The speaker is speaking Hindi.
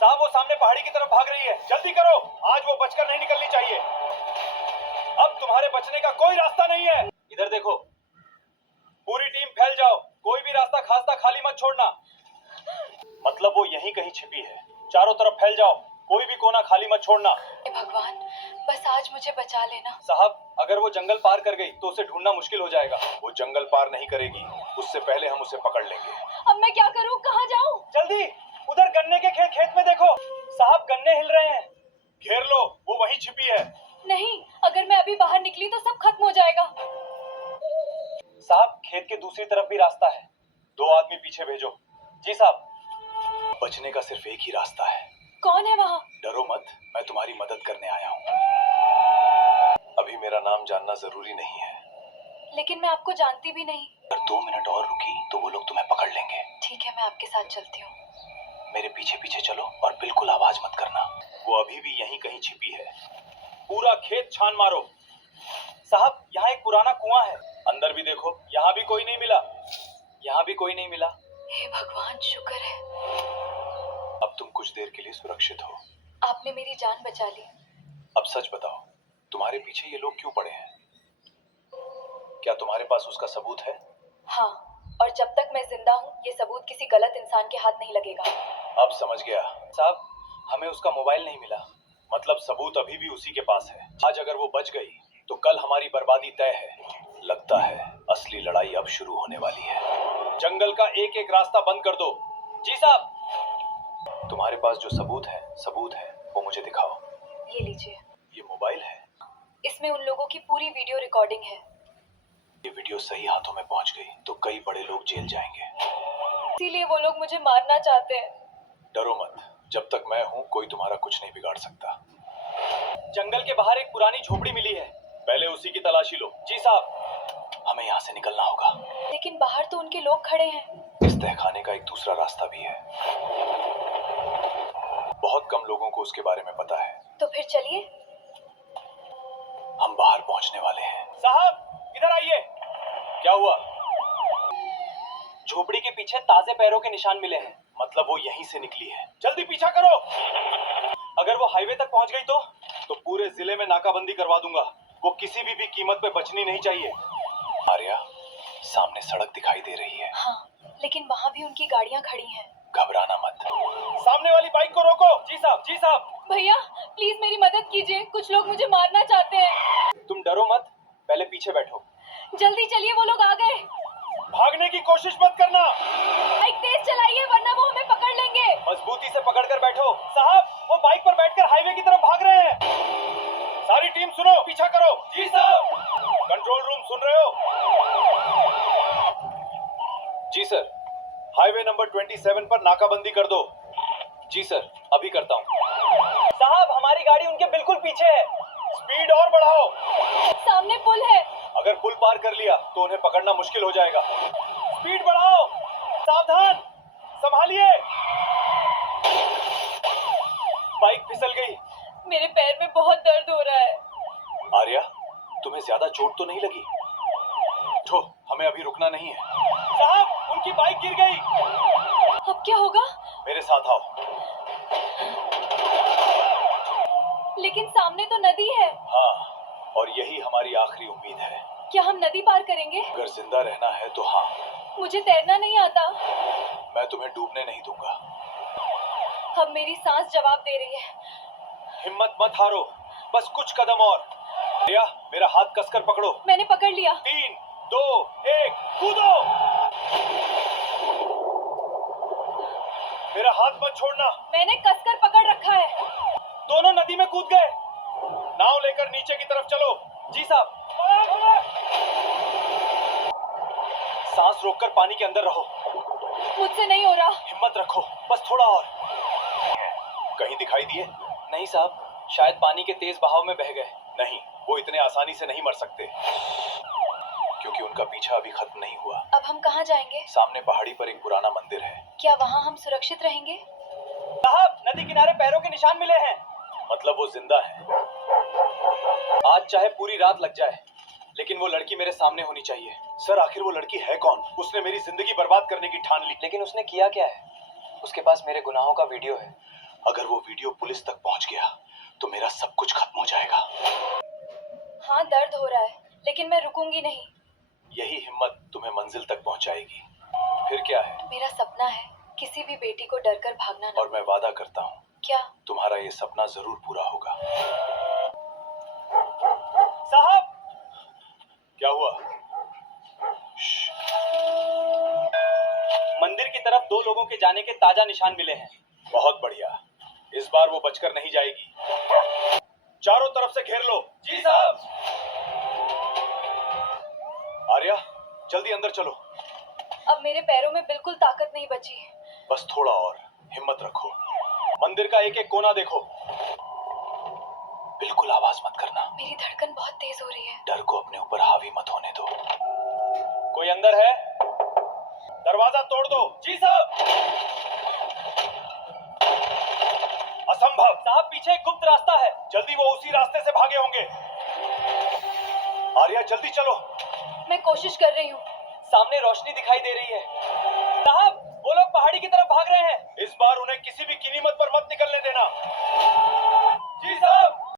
साहब वो सामने पहाड़ी की तरफ भाग रही है, जल्दी करो, आज वो बचकर नहीं निकलनी चाहिए। अब तुम्हारे बचने का कोई रास्ता नहीं है। इधर देखो, पूरी टीम फैल जाओ, कोई भी रास्ता खास्ता खाली मत छोड़ना। मतलब वो यहीं कहीं छिपी है, चारों तरफ फैल जाओ, कोई भी कोना खाली मत छोड़ना। हे भगवान, बस आज मुझे बचा लेना। साहब अगर वो जंगल पार कर गई तो उसे ढूंढना मुश्किल हो जाएगा। वो जंगल पार नहीं करेगी, उससे पहले हम उसे पकड़ लेंगे। अब मैं क्या करूं, कहाँ जाऊं? जल्दी, उधर गन्ने के खेत में देखो, साहब गन्ने हिल रहे हैं, घेर लो, वो वहीं छिपी है। नहीं, अगर मैं अभी बाहर निकली तो सब खत्म हो जाएगा। साहब खेत के दूसरी तरफ भी रास्ता है, 2 आदमी पीछे भेजो। जी साहब। बचने का सिर्फ एक ही रास्ता है। कौन है वहाँ? डरो मत, मैं तुम्हारी मदद करने आया हूँ। अभी मेरा नाम जानना जरूरी नहीं है, लेकिन मैं आपको जानती भी नहीं। अगर 2 मिनट और रुकी तो वो लोग तुम्हें पकड़ लेंगे। ठीक है, मैं आपके साथ चलती हूँ। मेरे पीछे पीछे चलो और बिल्कुल आवाज मत करना। वो अभी भी यहीं कहीं छिपी है। पूरा खेत छान मारो। साहब यहाँ एक पुराना कुआं है, अंदर भी देखो, यहाँ भी कोई नहीं मिला, यहाँ भी कोई नहीं मिला। हे भगवान, शुक्र है अब तुम कुछ देर के लिए सुरक्षित हो। आपने मेरी जान बचा ली। अब सच बताओ, तुम्हारे पीछे ये लोग क्यों पड़े हैं? क्या तुम्हारे पास उसका सबूत है? हाँ, और जब तक मैं जिंदा हूँ ये सबूत किसी गलत इंसान के हाथ नहीं लगेगा। अब समझ गया। साहब हमें उसका मोबाइल नहीं मिला, मतलब सबूत अभी भी उसी के पास है। आज अगर वो बच गई तो कल हमारी बर्बादी तय है। लगता है असली लड़ाई अब शुरू होने वाली है। जंगल का एक एक रास्ता बंद कर दो। जी साहब। तुम्हारे पास जो सबूत है वो मुझे दिखाओ। ये लीजिए। ये मोबाइल है, इसमें उन लोगों की पूरी वीडियो रिकॉर्डिंग है। ये वीडियो सही हाथों में पहुंच गई तो कई बड़े लोग जेल जाएंगे। इसीलिए वो लोग मुझे मारना चाहते हैं। डरो मत, जब तक मैं हूँ कोई तुम्हारा कुछ नहीं बिगाड़ सकता। जंगल के बाहर एक पुरानी झोपड़ी मिली है, पहले उसी की तलाशी लो। जी साहब। हमें यहाँ से निकलना होगा। लेकिन बाहर तो उनके लोग खड़े हैं। इस तहखाने का एक दूसरा रास्ता भी है, बहुत कम लोगों को उसके बारे में पता है। तो फिर चलिए। हम बाहर पहुंचने वाले हैं। साहब इधर आइए। क्या हुआ? झोपड़ी के पीछे ताजे पैरों के निशान मिले हैं, मतलब वो यहीं से निकली है। जल्दी पीछा करो। अगर वो हाईवे तक पहुंच गई तो पूरे जिले में नाकाबंदी करवा दूंगा। वो किसी भी कीमत पे बचनी नहीं चाहिए। आर्या, सामने सड़क दिखाई दे रही है। हाँ, लेकिन वहाँ भी उनकी गाड़ियाँ खड़ी हैं। घबराना मत। सामने वाली बाइक को रोको। जी साहब, जी साहब। भैया प्लीज मेरी मदद कीजिए, कुछ लोग मुझे मारना चाहते हैं। तुम डरो मत, पहले पीछे बैठो। जल्दी चलिए, वो लोग आ गए। भागने की कोशिश मत करना। बाइक तेज चलाइए वरना वो हमें पकड़ लेंगे। मजबूती से पकड़कर बैठो। साहब वो बाइक पर बैठकर हाईवे की तरफ भाग रहे हैं। सारी टीम सुनो, पीछा करो। जी साहब। कंट्रोल रूम सुन रहे हो? जी सर। हाईवे नंबर 27 पर नाकाबंदी कर दो। जी सर, अभी करता हूँ। साहब हमारी गाड़ी उनके बिल्कुल पीछे है, स्पीड और बढ़ाओ। सामने पुल है। अगर पुल पार कर लिया तो उन्हें पकड़ना मुश्किल हो जाएगा। स्पीड बढ़ाओ। सावधान, संभालिए। बाइक फिसल गई। मेरे पैर में बहुत दर्द हो रहा है। आर्या, तुम्हें ज्यादा चोट तो नहीं लगी? उठो, हमें अभी रुकना नहीं है। साहब उनकी बाइक गिर गई। अब क्या होगा? मेरे साथ आओ। लेकिन सामने तो नदी है। हाँ, और यही हमारी आखिरी उम्मीद है। क्या हम नदी पार करेंगे? अगर जिंदा रहना है तो हाँ। मुझे तैरना नहीं आता। मैं तुम्हें डूबने नहीं दूंगा। अब मेरी सांस जवाब दे रही है। हिम्मत मत हारो, बस कुछ कदम और। आर्या, मेरा हाथ कसकर पकड़ो। मैंने पकड़ लिया। 3, 2, 1, कूदो। मेरा हाथ मत छोड़ना। मैंने कसकर पकड़ रखा है। दोनों नदी में कूद गए। नाव लेकर नीचे की तरफ चलो। जी साहब। सांस रोककर पानी के अंदर रहो। मुझसे नहीं हो रहा। हिम्मत रखो, बस थोड़ा और। कहीं दिखाई दिए? नहीं साहब, शायद पानी के तेज बहाव में बह गए। नहीं, वो इतने आसानी से नहीं मर सकते, क्योंकि उनका पीछा अभी खत्म नहीं हुआ। अब हम कहाँ जाएंगे? सामने पहाड़ी पर एक पुराना मंदिर है। क्या वहाँ हम सुरक्षित रहेंगे? साहब नदी किनारे पैरों के निशान मिले हैं, मतलब वो जिंदा है। आज चाहे पूरी रात लग जाए, लेकिन वो लड़की मेरे सामने होनी चाहिए। सर आखिर वो लड़की है कौन? उसने मेरी जिंदगी बर्बाद करने की ठान ली। लेकिन उसने किया क्या है? उसके पास मेरे गुनाहों का वीडियो है। अगर वो वीडियो पुलिस तक पहुंच गया तो मेरा सब कुछ खत्म हो जाएगा। हाँ, दर्द हो रहा है, लेकिन मैं रुकूंगी नहीं। यही हिम्मत तुम्हें मंजिल तक पहुंचाएगी। फिर क्या है? मेरा सपना है किसी भी बेटी को डर कर भागना ना। और मैं वादा करता हूँ क्या? तुम्हारा ये सपना जरूर पूरा होगा। साहब! क्या हुआ? श्श। मंदिर की तरफ 2 लोगों के जाने के ताजा निशान मिले हैं। बहुत बढ़िया। इस बार वो बचकर नहीं जाएगी। चारों तरफ से घेर लो। जी साहब। आर्या, जल्दी अंदर चलो। अब मेरे पैरों में बिल्कुल ताकत नहीं बची। बस थोड़ा और हिम्मत रखो। मंदिर का एक एक कोना देखो। बिल्कुल आवाज मत करना। मेरी धड़कन बहुत तेज हो रही है। डर को अपने ऊपर हावी मत होने दो। कोई अंदर है? दरवाजा तोड़ दो। जी साहब। असंभव। साहब, पीछे एक गुप्त रास्ता है। जल्दी वो उसी रास्ते से भागे होंगे। आर्या, जल्दी चलो। मैं कोशिश कर रही हूँ। सामने रोशनी दिखाई दे रही है। साहब, वो लोग पहाड़ी की तरफ भाग रहे हैं। इस बार उन्हें किसी भी कीमत पर मत निकलने देना।